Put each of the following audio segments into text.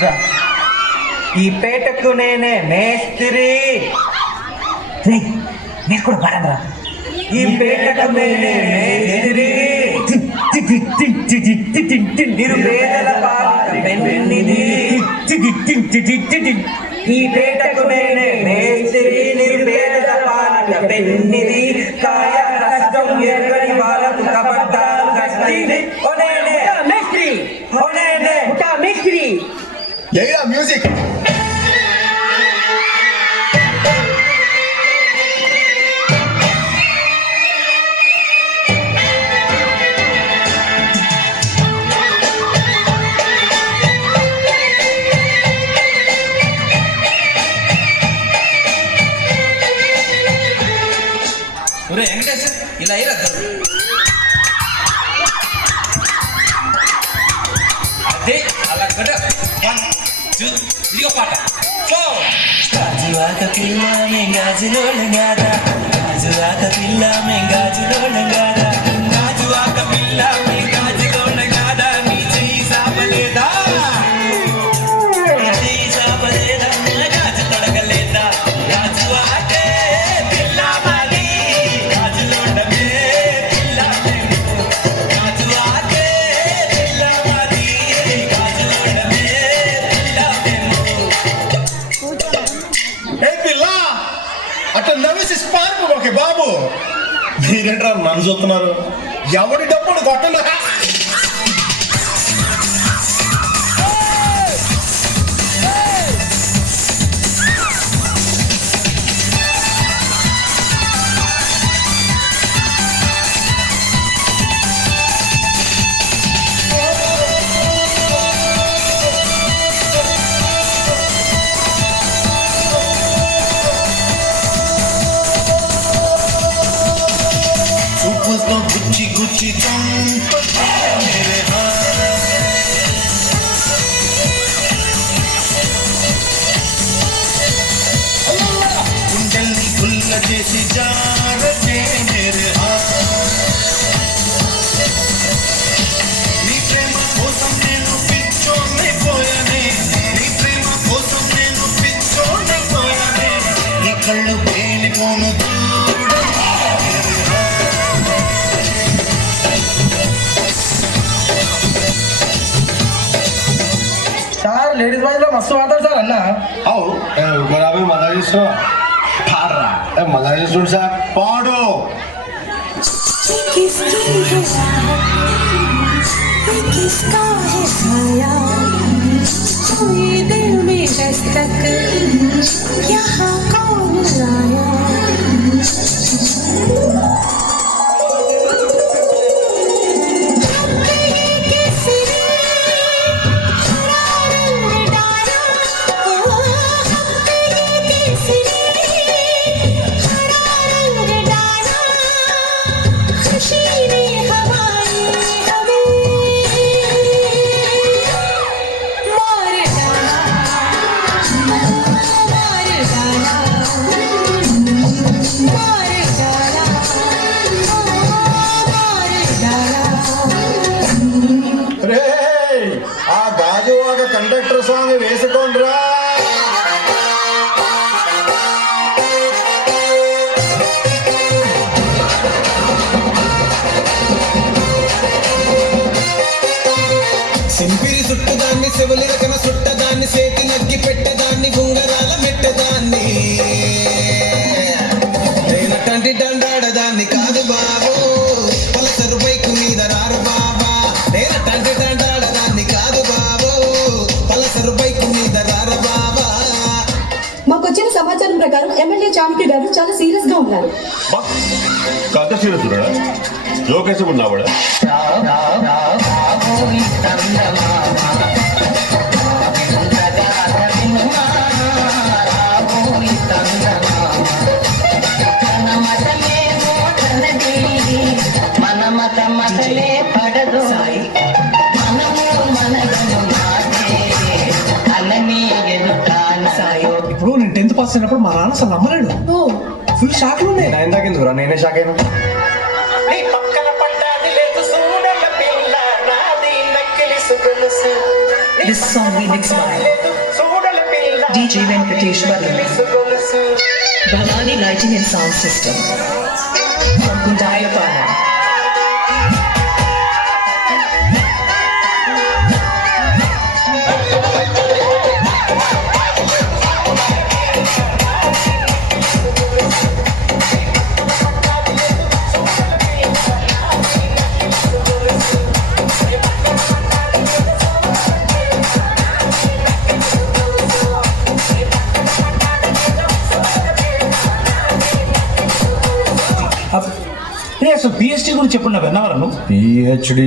కూర్చో. ఈ పేటకు నేనే మేస్త్రి. మీరు కూడా పడరా. ఈ పేటకు నేనే మేస్త్రి. నిరుపేదల పాలిట పెన్నిది. ఈ పేటకు నేనే మేస్త్రి. నిరుపేదల పాలిట పెన్నిది. కాయ కష్టం ఎరగని వాళ్ళకు కబడ్డాలు కష్టిది. ఓనేనే మేస్త్రి. ఓనేనే మేస్త్రి. ఏరా మ్యూజిక్. వెంకటేశ్వర ఇలా అదే అలా కట 1 2 ఇదిగో పాట. గాజువాక పిల్ల మెంగాజులోళంగాదా, గాజువాక పిల్ల మెంగాజులోళంగాదా, గాజువాక పిల్ల మెంగాజులోళంగాదా, నీ చెయ్యి సాపలేదా, నీ చెయ్యి సాపలేదా, గాజు తొడగలేదా, గాజువాకే పిల్ల మాది, గాజులోడమే పిల్ల మేము, గాజువాకే పిల్ల మాది, గాజులోడమే పిల్ల మేము. ఏ పిల్ల అట్లా నవ్వేసి పారిపోకే బాబు. మీరేంట్రా నన్ను చూస్తున్నారు? ఎవడి డబ్బులు కొట్టండి. చూపుతో గుచ్చి గుచ్చి చంపకే మేరే గుండెల్ని గుల్ల చేసి జారకే మేరే నీ ప్రేమ కోసం నేను పిచ్చోనైపోయానే, నీ ప్రేమ కోసం నేను పిచ్చోనైపోయానే, నీ కళ్ళు పేలిపోను సార్ లేడీస్ బాయ్స్ లో మస్తు వాడతారు సార్ అన్న. అవు బరాబర్ మజా చేస్తున్నావా? పాడరా. మజా చేస్తుండు సార్, పాడు. किसका है साया कोई दिल में दस्तक यहाँ कौन लाया రే ఆ గాజువాక కండక్టర్ సాంగ్ వేసుకోండిరా. సింపిరి చుట్టదాన్ని సెవలి రకన చుట్టదాన్ని సేతి నగ్గి పెట్టదాన్ని ఉంగరాల మెట్టదాన్ని నేనటంటి దండాడదాన్ని కాదు బాబు, పలసరు బైకు మీద రారు బాబా, నేనటంటి దండాడదాన్ని కాదు బాబు, పలసరు బైకు మీద రారు బాబా. మాకొచ్చిన సమాచారం ప్రకారం ఎమ్మెల్యే చాణక్య గారు చాలా సీరియస్ గా ఉన్నారు. కథ సీరియస్ లోకేశ్ ఉన్నావాడా? పడదు ఇప్పుడు నేను 10th పాస్ అయినప్పుడు మా నాన్న అసలు నమ్మలేడు. ఫుల్ షాక్ లో ఇందాకెందుకురా నేనే షాక్ అయినా. పక్కన పడ్డాది లేదు సూడల పిల్ల నాది నక్కిలి సుగలుసు This song remixed by DJ Venkatesh Balu, Bhavani Lighting and Sound System from Kundayapana. అసలు పిహెచ్డి గురించి చెప్పండి విన్నవరా నువ్వు? పిహెచ్డి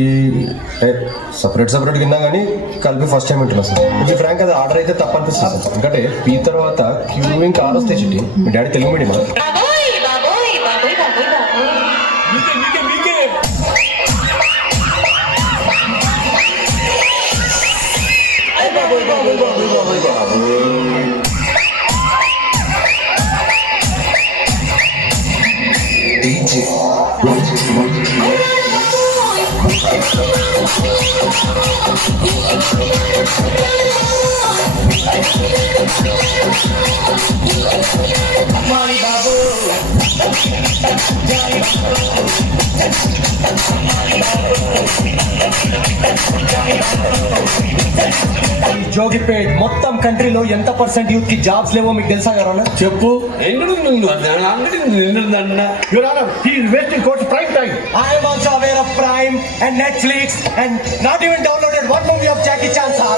సపరేట్ విన్నా కానీ కలిపి ఫస్ట్ టైం వింటున్నా సార్. ఇది ఫ్రాంక్ అది ఆర్డర్ అయితే తప్ప అనిపిస్తుంది సార్. ఎందుకంటే పీ తర్వాత క్యూ ఇంకా ఆరొస్తే చిట్టి మీ డాడీ తెలుగు మీడియం జోగిపేట్ మొత్తం కంట్రీలో ఎంత పర్సెంట్ యూత్ కి జాబ్స్ లేవో మీకు తెలుసా కదా? చెప్పు. Your Honor, he is wasting court's prime time. I am also aware of Prime and Netflix and not even downloaded one movie of Jackie Chan, sir.